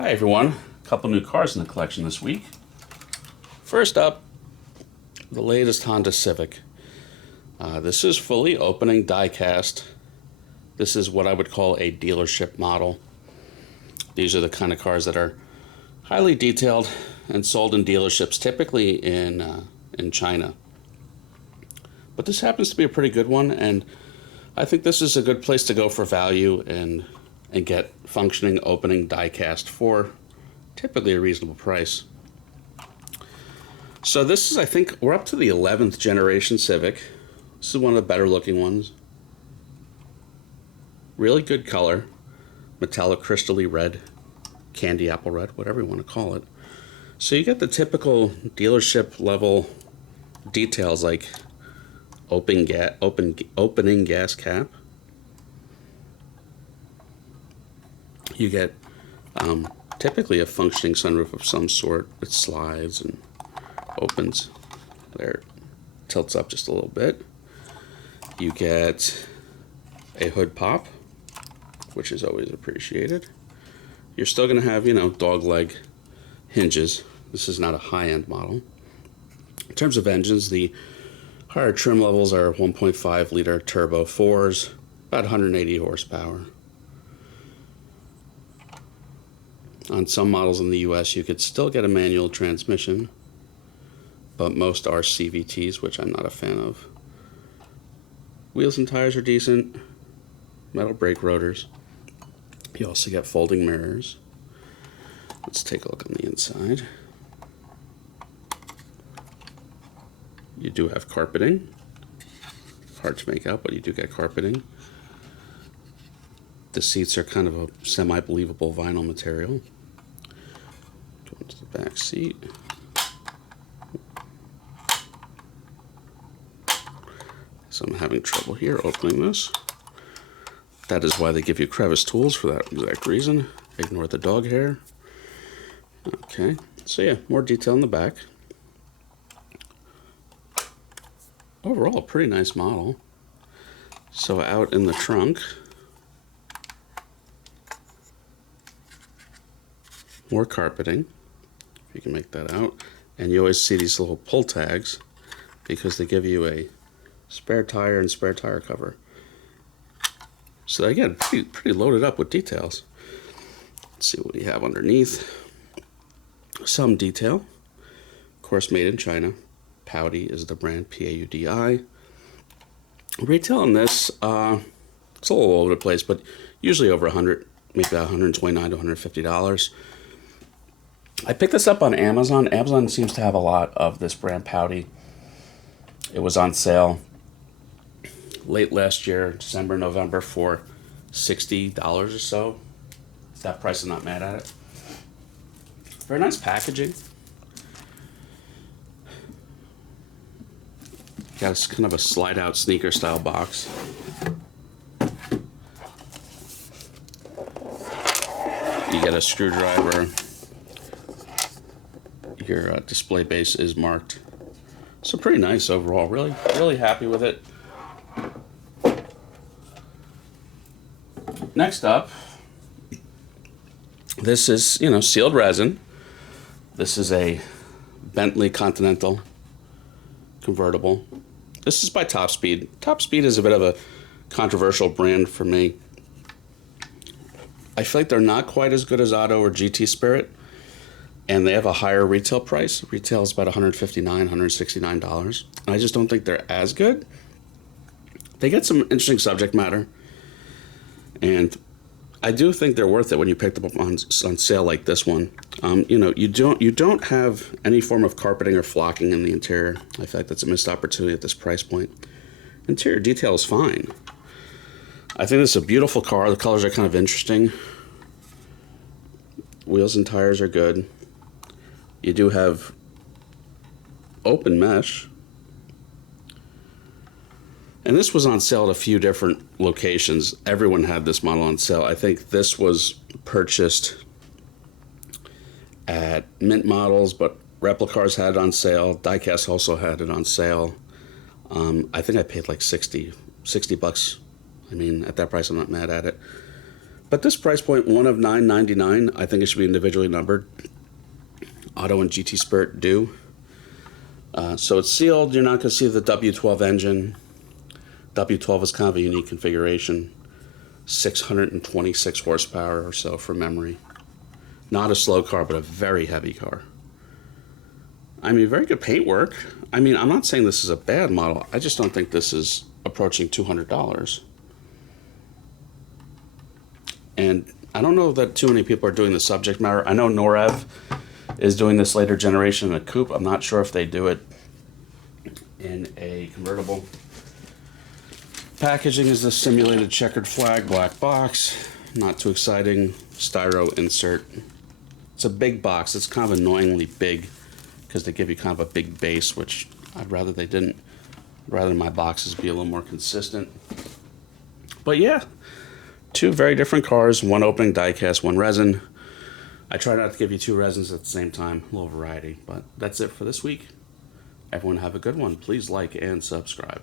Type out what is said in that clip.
Hi everyone, a couple new cars in the collection this week. First up, the latest Honda Civic. This is fully opening die-cast. This is what I would call a dealership model. These are the kind of cars that are highly detailed and sold in dealerships, typically in China. But this happens to be a pretty good one, and I think this is a good place to go for value and get functioning opening die-cast for typically a reasonable price. So this is, I think, we're up to the 11th generation Civic. This is one of the better looking ones. Really good color, metallic crystally red, candy apple red, whatever you want to call it. So you get the typical dealership level details like opening gas cap. You get typically a functioning sunroof of some sort. It slides and opens. There, it tilts up just a little bit. You get a hood pop, which is always appreciated. You're still going to have, dog leg hinges. This is not a high-end model. In terms of engines, the higher trim levels are 1.5 liter turbo 4s, about 180 horsepower. On some models in the US, you could still get a manual transmission, but most are CVTs, which I'm not a fan of. Wheels and tires are decent, metal brake rotors. You also get folding mirrors. Let's take a look on the inside. You do have carpeting. Hard to make out, but you do get carpeting. The seats are kind of a semi-believable vinyl material. Go into the back seat. So I'm having trouble here opening this. That is why they give you crevice tools, for that exact reason. Ignore the dog hair. Okay, so yeah, more detail in the back. Overall, pretty nice model. So out in the trunk, more carpeting, if you can make that out. And you always see these little pull tags because they give you a spare tire and spare tire cover. So again, pretty loaded up with details. Let's see what we have underneath. Some detail. Of course, made in China. Paudi is the brand, P-A-U-D-I. Retail on this, it's a little all over the place, but usually over 100, maybe $129 to $150. I picked this up on Amazon. Amazon seems to have a lot of this brand Paudi. It was on sale late last year, December, November, for $60 or so. That price is not mad at it. Very nice packaging. Got a, kind of a slide out sneaker style box. You get a screwdriver. Your display base is marked. So pretty nice overall. Really happy with it. Next up, this is, sealed resin. This is a Bentley Continental convertible. This is by Top Speed. Top Speed is a bit of a controversial brand for me. I feel like they're not quite as good as Otto or GT Spirit, and they have a higher retail price. Retail is about $159, $169. And I just don't think they're as good. They get some interesting subject matter, and I do think they're worth it when you pick them up on sale like this one. You don't have any form of carpeting or flocking in the interior. I feel like that's a missed opportunity at this price point. Interior detail is fine. I think this is a beautiful car. The colors are kind of interesting. Wheels and tires are good. You do have open mesh. And this was on sale at a few different locations. Everyone had this model on sale. I think this was purchased at Mint Models, but Replicars had it on sale. Diecast also had it on sale. I think I paid like $60 bucks. I mean, at that price, I'm not mad at it. But this price point, one of $9.99, I think it should be individually numbered. Auto and GT Spirit do. So it's sealed. You're not going to see the W12 engine. W12 is kind of a unique configuration. 626 horsepower or so from memory. Not a slow car, but a very heavy car. I mean, very good paintwork. I mean, I'm not saying this is a bad model. I just don't think this is approaching $200. And I don't know that too many people are doing the subject matter. I know Norev is doing this later generation in a coupe. I'm not sure if they do it in a convertible. Packaging is the simulated checkered flag black box. Not too exciting. Styro insert. It's a big box. It's kind of annoyingly big because they give you kind of a big base, which I'd rather they didn't. I'd rather my boxes be a little more consistent. But yeah, two very different cars. One opening diecast, one resin. I try not to give you two resins at the same time. A little variety. But that's it for this week. Everyone have a good one. Please like and subscribe.